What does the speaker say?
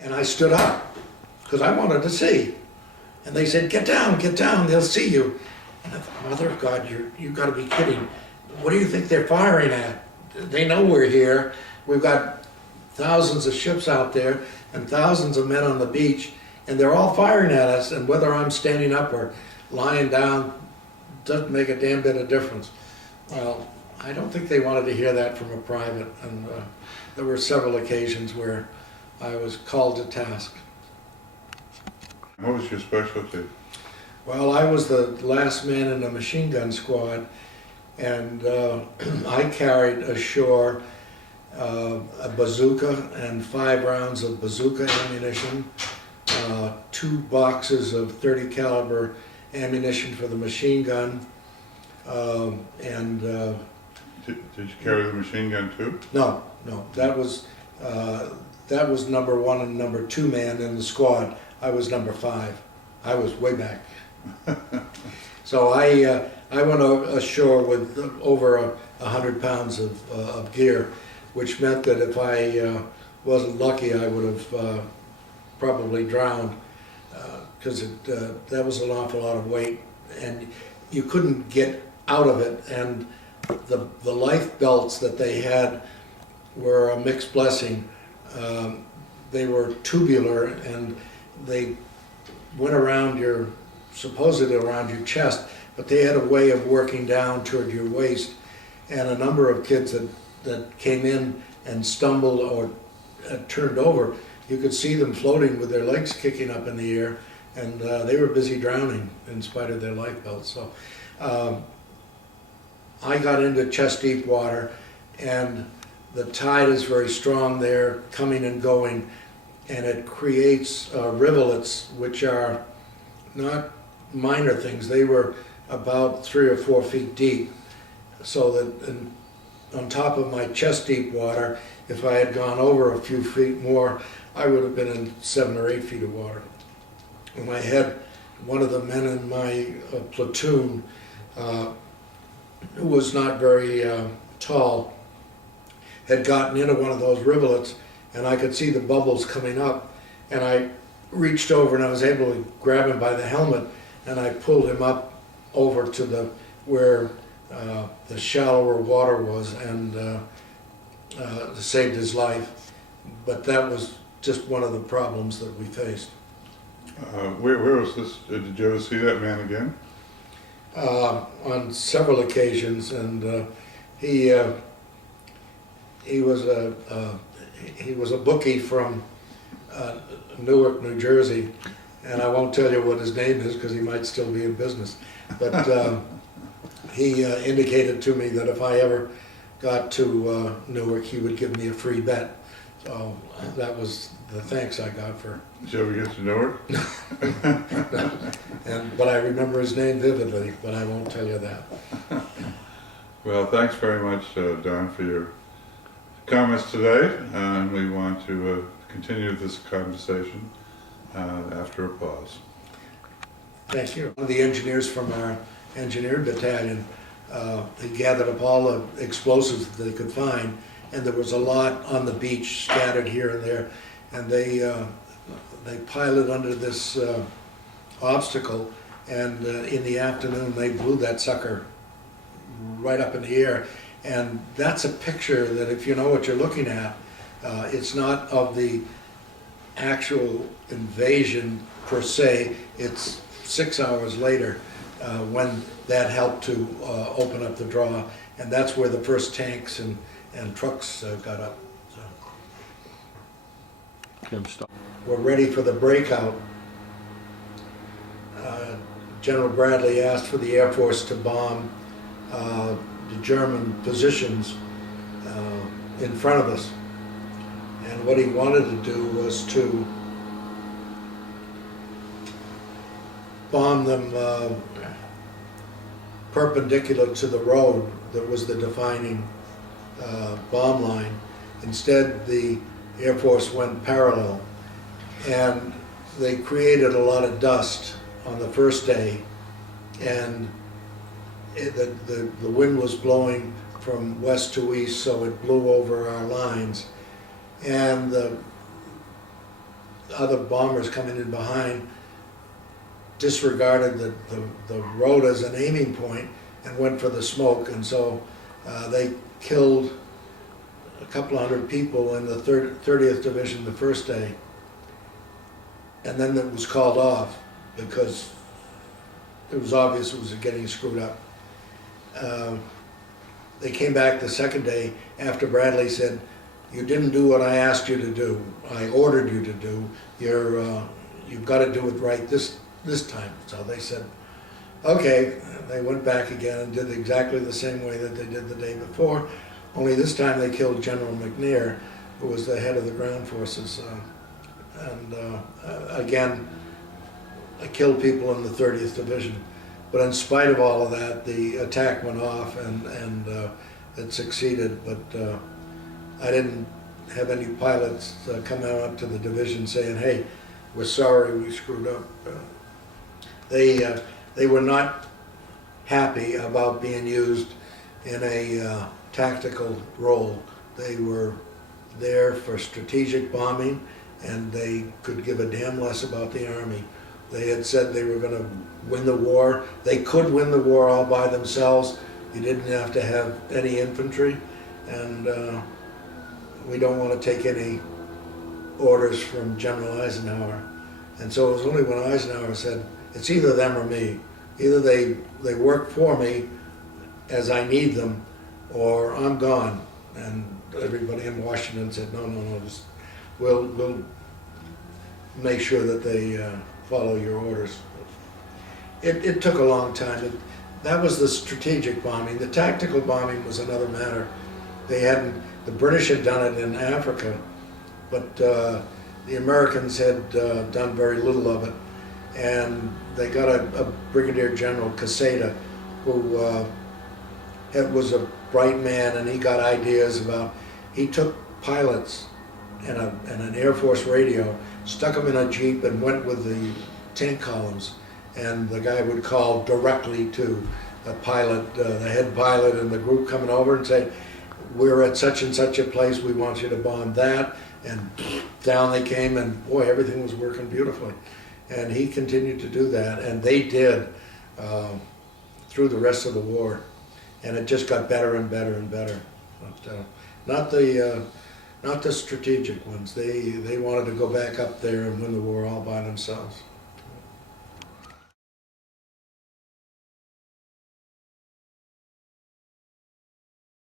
And I stood up, because I wanted to see. And they said, get down, they'll see you. And I thought, Mother of God, you've got to be kidding. What do you think they're firing at? They know we're here. We've got thousands of ships out there and thousands of men on the beach, and they're all firing at us, and whether I'm standing up or lying down doesn't make a damn bit of difference. Well, I don't think they wanted to hear that from a private, and there were several occasions where I was called to task. What was your specialty? Well, I was the last man in the machine gun squad, and I carried ashore a bazooka and 5 rounds of bazooka ammunition, 2 boxes of 30 caliber ammunition for the machine gun, and Did you carry the machine gun too? no, that was number 1 and number 2 man in the squad. I was number 5. I was way back. So I went ashore with over 100 pounds of gear, which meant that if I wasn't lucky, I would have probably drowned, because that was an awful lot of weight, and you couldn't get out of it. And the life belts that they had were a mixed blessing. They were tubular, and they went around supposedly around your chest, but they had a way of working down toward your waist. And a number of kids that came in and stumbled or turned over, you could see them floating with their legs kicking up in the air, and they were busy drowning in spite of their life belts. So I got into chest deep water, and the tide is very strong there, coming and going, and it creates rivulets, which are not minor things. They were about 3 or 4 feet deep, so that on top of my chest deep water, if I had gone over a few feet more, I would have been in 7 or 8 feet of water. And I had one of the men in my platoon, who was not very tall, had gotten into one of those rivulets, and I could see the bubbles coming up, and I reached over and I was able to grab him by the helmet, and I pulled him up over to where the shallower water was, and saved his life. But that was just one of the problems that we faced. Where was this? Did you ever see that man again? On several occasions, and he was a bookie from Newark, New Jersey, and I won't tell you what his name is because he might still be in business. But he indicated to me that if I ever got to Newark, he would give me a free bet. So that was the thanks I got for. Did you ever get to Newark? But I remember his name vividly, but I won't tell you that. Well, thanks very much, Don, for your comments today, and we want to continue this conversation after a pause. Thank you. One of the engineers from our engineer battalion, he gathered up all the explosives that they could find, and there was a lot on the beach scattered here and there, and they piled it under this obstacle, and in the afternoon they blew that sucker right up in the air. And that's a picture that, if you know what you're looking at, it's not of the actual invasion per se. It's 6 hours later when that helped to open up the draw, and that's where the first tanks and trucks got up. So. We're ready for the breakout. General Bradley asked for the Air Force to bomb the German positions in front of us. And what he wanted to do was to bomb them perpendicular to the road that was the defining bomb line. Instead, the Air Force went parallel, and they created a lot of dust on the first day, and the wind was blowing from west to east, so it blew over our lines. And the other bombers coming in behind disregarded the road as an aiming point and went for the smoke, and so they killed a couple of hundred people in the 30th Division the first day, and then it was called off because it was obvious it was getting screwed up. They came back the second day after Bradley said, "You didn't do what I asked you to do. I ordered you to do. You've got to do it right this time." So they said, okay. They went back again and did exactly the same way that they did the day before, only this time they killed General McNair, who was the head of the ground forces. Again, I killed people in the 30th Division. But in spite of all of that, the attack went off and it succeeded. But I didn't have any pilots come out up to the division saying, "Hey, we're sorry, we screwed up." They were not happy about being used in a tactical role. They were there for strategic bombing, and they could give a damn less about the Army. They had said they were going to win the war. They could win the war all by themselves. You didn't have to have any infantry, and we don't want to take any orders from General Eisenhower. And so it was only when Eisenhower said, "It's either them or me. Either they work for me as I need them, or I'm gone." And everybody in Washington said, no, just, we'll make sure that they follow your orders. It took a long time. That was the strategic bombing. The tactical bombing was another matter. The British had done it in Africa, but the Americans had done very little of it. And they got a Brigadier General, Caseta, who was a bright man, and he got ideas about, he took pilots and an Air Force radio, stuck them in a Jeep and went with the tank columns, and the guy would call directly to the pilot, the head pilot and the group coming over and say, "We're at such and such a place, we want you to bomb that," and down they came, and boy, everything was working beautifully. And he continued to do that, and they did through the rest of the war, and it just got better and better and better. But, not the strategic ones. They wanted to go back up there and win the war all by themselves.